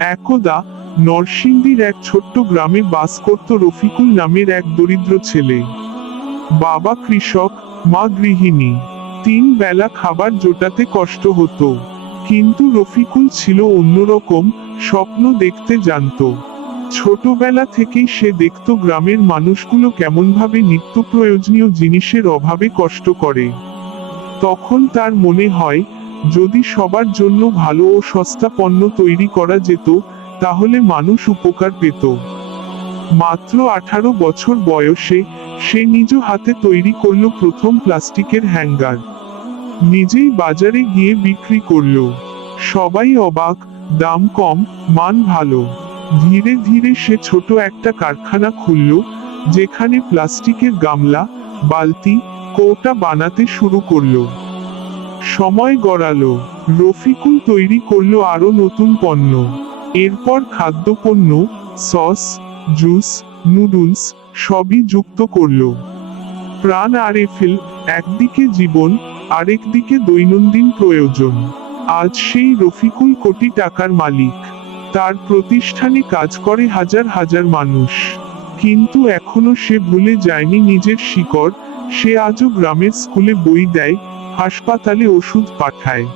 একদা নরসিংদীর এক ছোট্ট গ্রামে বাস করত রফিকুল নামের এক দরিদ্র ছেলে। বাবা কৃষক, মা গৃহিণী। তিন বেলা খাবার জোটাতে কষ্ট হতো। কিন্তু রফিকুল ছিল অন্যরকম, স্বপ্ন দেখতে জানতো। ছোটবেলা থেকেই সে দেখত গ্রামের মানুষগুলো কেমনভাবে নিত্য প্রয়োজনীয় জিনিসের অভাবে কষ্ট করে। তখন তার মনে হয় যদি সবার জন্য ভালো ও সস্তা পণ্য তৈরি করা যেত, তাহলে মানুষ উপকার পেত। মাত্র আঠারো বছর বয়সে, সে নিজ হাতে তৈরি করল প্রথম প্লাস্টিকের হ্যাঙ্গার। নিজেই বাজারে গিয়ে বিক্রি করল। সবাই অবাক, দাম কম, মান ভালো। ধীরে ধীরে সে ছোট একটা কারখানা খুলল, যেখানে প্লাস্টিকের গামলা, বালতি, কৌটা বানাতে শুরু করল। সময় গড়ালো। রফিকুল তৈরি করল আরও নতুন পণ্য। এরপর খাদ্যপণ্য, সস, জুস, নুডলস সবই যুক্ত করল। প্রাণ আর এফিল একদিকে জীবন আরেকদিকে দৈনন্দিন প্রয়োজন। আজ সেই রফিকুল কোটি টাকার মালিক। তার প্রতিষ্ঠানে কাজ করে হাজার হাজার মানুষ। কিন্তু এখনও সে ভুলে যায়নি নিজের শিকড়। সে আজও গ্রামের স্কুলে বই দেয়, হাসপাতালে ওষুধ পাঠায়।